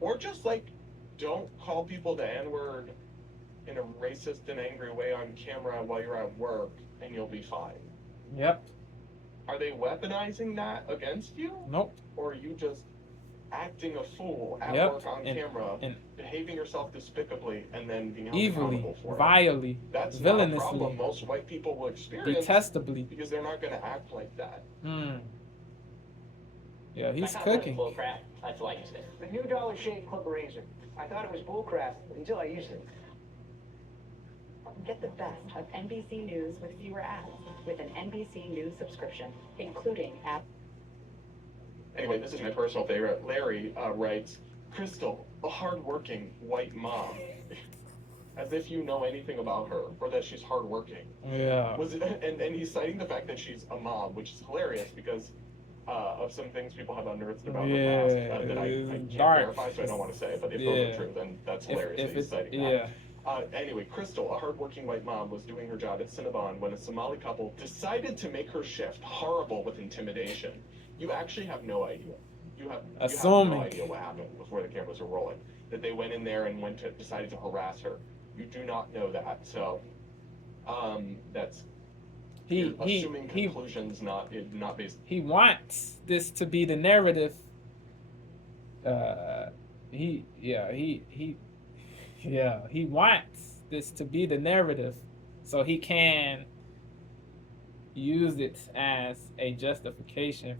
Or just like, don't call people the N-word in a racist and angry way on camera while you're at work, and you'll be fine. Yep. Are they weaponizing that against you? Nope. Or are you just acting a fool at Yep. work on camera, and behaving yourself despicably, and then being held evilly, accountable for it? vilely, That's not a villainously, problem most white people will experience detestably. because they're not going to act like that. Yeah, he's I cooking. bull crap. That's why I used it. The new Dollar Shave Club razor. I thought it was bull crap until I used it. Get the best of NBC News with fewer ads with an NBC News subscription, including app. Anyway, this is my personal favorite. Larry writes, Crystal, a hardworking white mom. As if you know anything about her, or that she's hardworking. Yeah. And he's citing the fact that she's a mom, which is hilarious because of some things people have unearthed about her past that I can't verify, so I don't want to say. But if those are true, then that's hilarious that he's citing that. Anyway, Crystal, a hardworking white mom, was doing her job at Cinnabon when a Somali couple decided to make her shift horrible with intimidation. You actually have no idea. You have no idea what happened before the cameras were rolling. That they went in there and decided to harass her. You do not know that. So that's assuming conclusions not based. He wants this to be the narrative. He wants this to be the narrative so he can use it as a justification.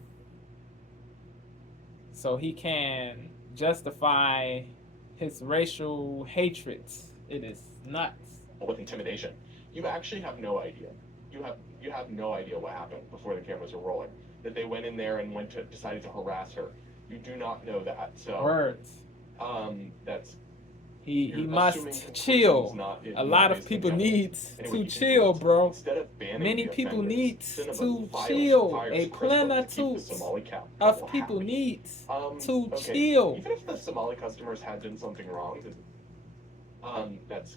So he can justify his racial hatred. It is nuts. With intimidation. You actually have no idea. You have no idea what happened before the cameras were rolling. That they went in there and decided to harass her. You do not know that. So words. That's he must chill. A lot of people need to chill, bro. Many people need to chill. A plenitude of people need to chill. Even if the Somali customers had done something wrong, that's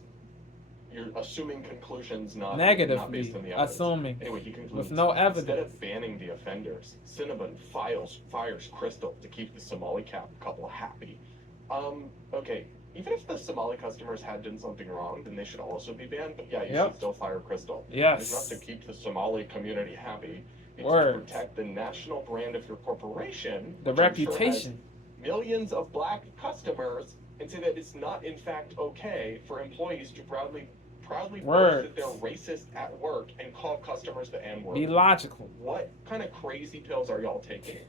you're assuming conclusions not based on the evidence. Assuming. Anyway, he concludes, with no evidence. Instead of banning the offenders, Cinnabon fires Crystal to keep the Somali couple happy. Okay, even if the Somali customers had done something wrong, then they should also be banned. But yeah, you should still fire Crystal. Yes. It's not to keep the Somali community happy. It's to protect the national brand of your corporation. The reputation. Sure millions of black customers, and say that it's not in fact okay for employees to proudly boast that they're racist at work and call customers the N-word. Be logical. What kind of crazy pills are y'all taking?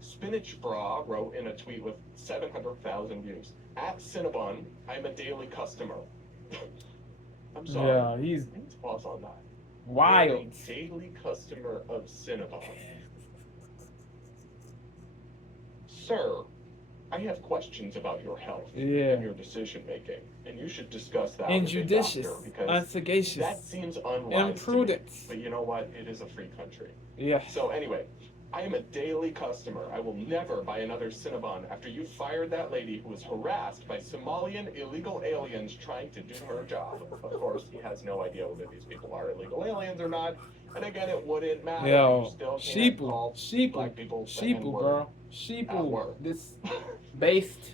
Spinach Bra wrote in a tweet with 700,000 views. At Cinnabon, I'm a daily customer. I'm sorry. Yeah, he's... Let's pause on that. Wild. I'm a daily customer of Cinnabon. Sir, I have questions about your health and your decision making, and you should discuss that with a doctor because unsagacious, that seems unwise, imprudent. But you know what? It is a free country. Yeah. So anyway, I am a daily customer. I will never buy another Cinnabon after you fired that lady who was harassed by Somalian illegal aliens trying to do her job. Of course, he has no idea whether these people are illegal aliens or not. And again, it wouldn't matter. Yo, you still can't call black people bro. Sheeple. This based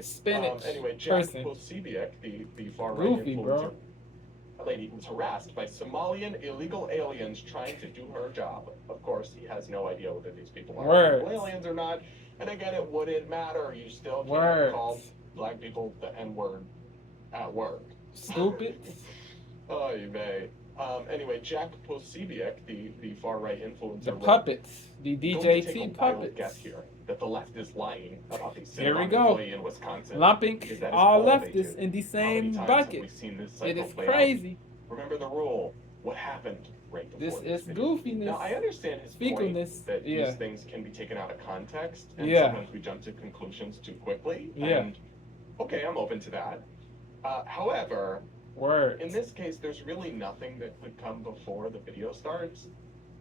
spinach. Anyway, Jack Posibiec, the far-right influencer, a lady who was harassed by Somalian illegal aliens trying to do her job. Of course, he has no idea whether these people are illegal aliens or not. And again, it wouldn't matter. You still can't call black people the N-word at work. Stupid. Oh, you may. Anyway, Jack Posibiec, the far-right influencer, the puppets, the DJT puppets. Guess here that the left is lying about the here we go. In Wisconsin. Lumping all leftists in the same bucket. It is crazy. Remember the rule. What happened right before this is goofiness. Now I understand his point that these things can be taken out of context, and sometimes we jump to conclusions too quickly. And okay, I'm open to that. However. In this case, there's really nothing that could come before the video starts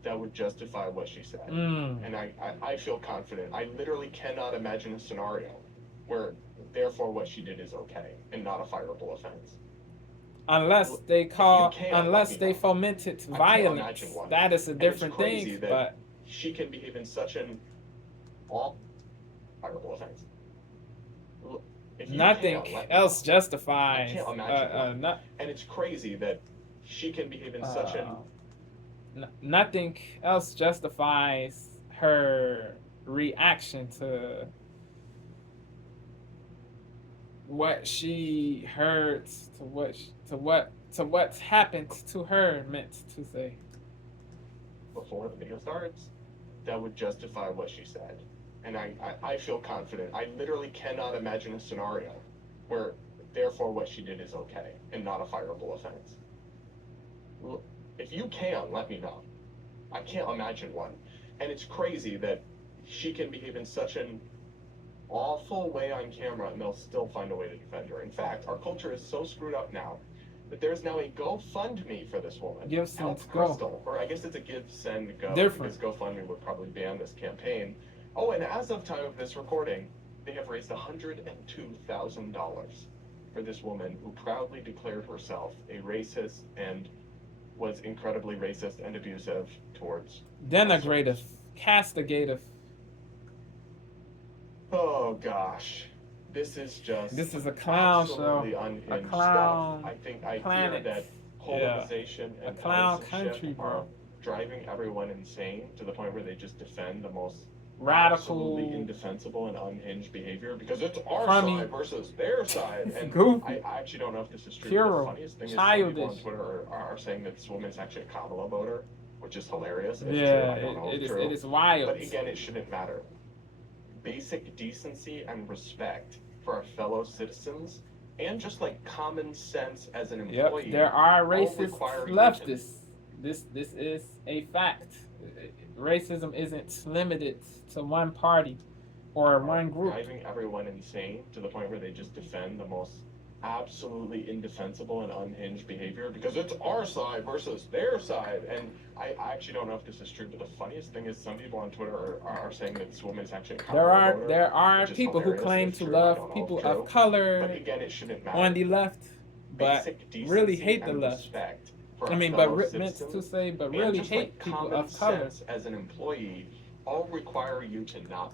that would justify what she said. And I feel confident. I literally cannot imagine a scenario where, therefore, what she did is okay and not a fireable offense. Unless they fomented violence. That is a different thing. But she can behave in such an all fireable offense. If you nothing can, let me else know. justifies. I can't imagine and it's crazy that she can behave in such an nothing else justifies her reaction to what she heard, to what's happened to her, meant to say. before the video starts, that would justify what she said. And I feel confident. I literally cannot imagine a scenario where, therefore, what she did is okay and not a fireable offense. If you can, let me know. I can't imagine one. And it's crazy that she can behave in such an awful way on camera and they'll still find a way to defend her. In fact, our culture is so screwed up now that there's now a GoFundMe for this woman. Give, send, Help Crystal. Or I guess it's a give, send, go. Different. Because GoFundMe would probably ban this campaign. Oh, and as of time of this recording, they have raised $102,000 for this woman who proudly declared herself a racist and was incredibly racist and abusive towards denigrative, castigative. Oh gosh, this is a clown show. Unhinged A clown stuff. I think I planet. fear that polarization and a clown partisanship country, bro. are driving everyone insane to the point where they just defend the most Radical, absolutely indefensible and unhinged behavior because it's our crummy, side versus their side. And goofy, I actually don't know if this is true. puerile, The funniest thing is some people on Twitter are saying that this woman is actually a Kamala voter, which is hilarious. It's true. It is wild. But again, it shouldn't matter. Basic decency and respect for our fellow citizens and just like common sense as an employee. Yep, there are racist leftists. This is a fact. Racism isn't limited to one party or one group. Driving everyone insane to the point where they just defend the most absolutely indefensible and unhinged behavior because it's our side versus their side. And I actually don't know if this is true, but the funniest thing is some people on Twitter are saying that this woman is actually a voter, there are people who claim to love people of color but again, it shouldn't matter. on the left, but really hate the left. I mean, but meant to say, but really hate people of color. As an employee, all require you to not.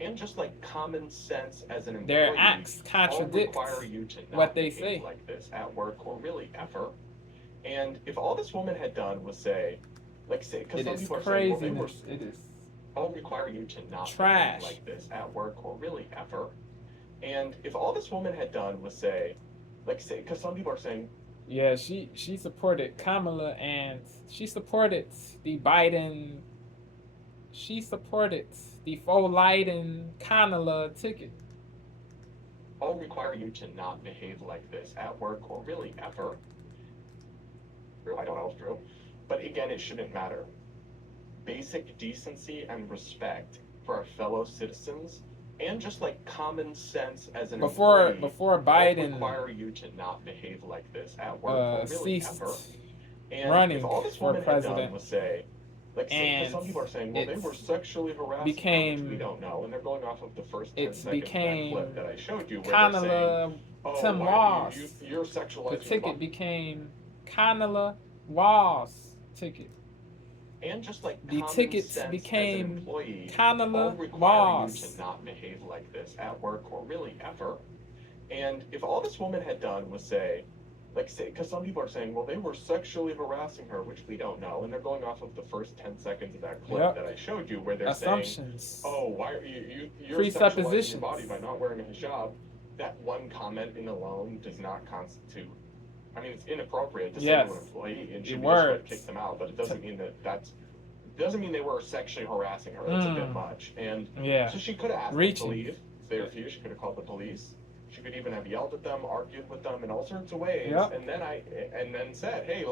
And just like common sense as an employee, their acts contradict what they say. Like this at work or really ever. And if all this woman had done was say, because some people are saying, well, it is. All require you to not trash like this at work or really ever. And if all this woman had done was say, because some people are saying. Yeah, she supported Kamala and she supported the Biden. She supported the Leiden Kamala ticket. All require you to not behave like this at work or really ever. I don't know if it's true. But again, it shouldn't matter. Basic decency and respect for our fellow citizens and just like common sense as an employee, before Biden require you to not behave like this at work or really ceased ever. And running if all this for woman president, had done was say, because some people are saying, well, they were sexually harassed, which we don't know, and they're going off of the first 10 seconds of that clip that I showed you, where they're saying, Tim Walz. You're sexualizing the ticket became Kamala Walz ticket. And just like the tickets became Kamala Walz. You to not behave like this at work or really ever. And if all this woman had done was say, because some people are saying, well, they were sexually harassing her, which we don't know, and they're going off of the first 10 seconds of that clip that I showed you, where they're saying, oh, why are you're sexualizing your body by not wearing a hijab. That one comment in alone does not constitute. I mean, it's inappropriate to say to an employee and should be just kick them out, but it doesn't mean doesn't mean they were sexually harassing her. That's a bit much. And so she could have asked them to leave. If they refused, she could have called the police. She could even have yelled at them, argued with them in all sorts of ways, and then said, hey,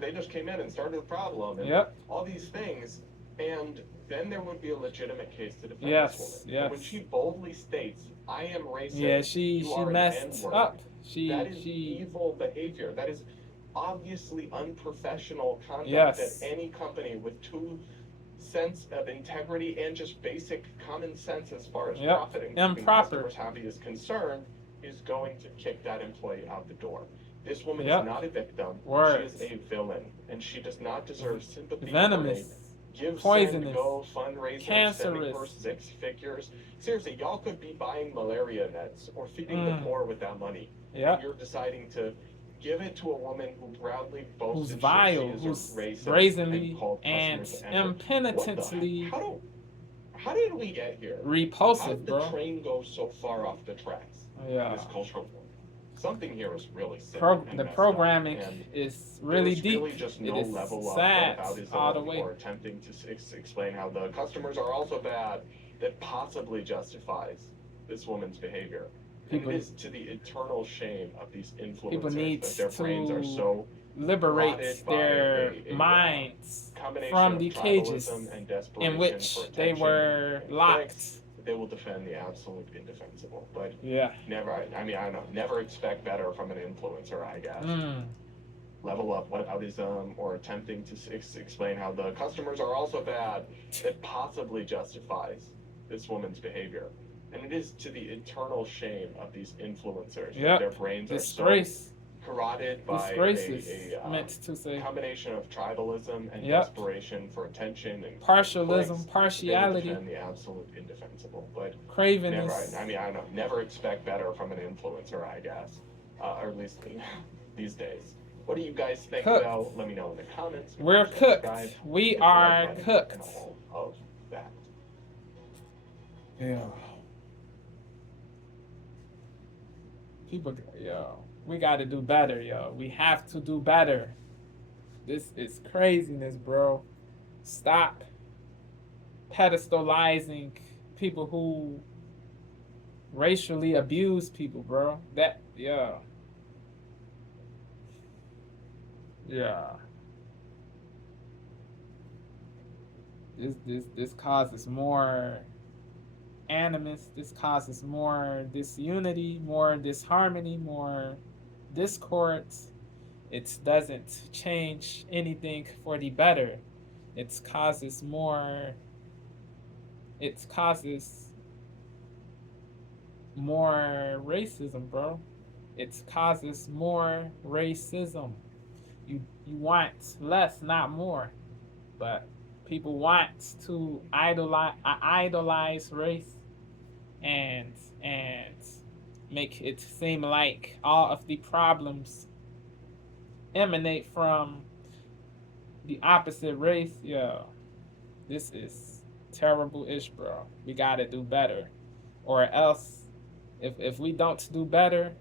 they just came in and started the problem, and all these things, and then there would be a legitimate case to defend this woman. And when she boldly states, I am racist, she messed up. That is evil behavior. That is obviously unprofessional conduct that any company with true sense of integrity and just basic common sense as far as profiting customers happy is concerned is going to kick that employee out the door. This woman is not a victim. She is a villain, and she does not deserve sympathy Give, poisonous, send, go, fundraiser, cancerous. For 6 figures. Seriously, y'all could be buying malaria nets or feeding the poor with that money. Yeah. And you're deciding to give it to a woman who proudly boasts who's vile, who's brazenly and impenitently how did we get here? repulsive, how did the bro. train go so far off the tracks? Yeah. This cultural war. Something here is really sick. The programming is really deep. Really just no it is level sad of all the way. or attempting to explain how the customers are also bad that possibly justifies this woman's behavior. People, and it is to the eternal shame of these influencers people need that their brains are so liberate their minds from the cages in which they were locked. They will defend the absolute indefensible, but yeah, never. I mean, I don't know. Never expect better from an influencer, I guess. Level up whataboutism or attempting to explain how the customers are also bad that possibly justifies this woman's behavior. And it is to the eternal shame of these influencers that their brains are so corroded by a combination of tribalism and desperation for attention and partialism, partiality, and the absolute indefensible. But cravenness. I mean, I don't know. Never expect better from an influencer, I guess, or at least these days. What do you guys think, though? Let me know in the comments. We're cooked. We are cooked. And all of that. Yeah. People, yo, we got to do better, yo. We have to do better. This is craziness, bro. Stop pedestalizing people who racially abuse people, bro. That, yeah. This causes more animus. This causes more disunity, more disharmony, more discord. It doesn't change anything for the better. It causes more racism, bro. It causes more racism. You want less, not more. But people want to idolize race and make it seem like all of the problems emanate from the opposite race. Yeah, this is terrible-ish, bro. We gotta do better, or else if we don't do better,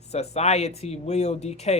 society will decay.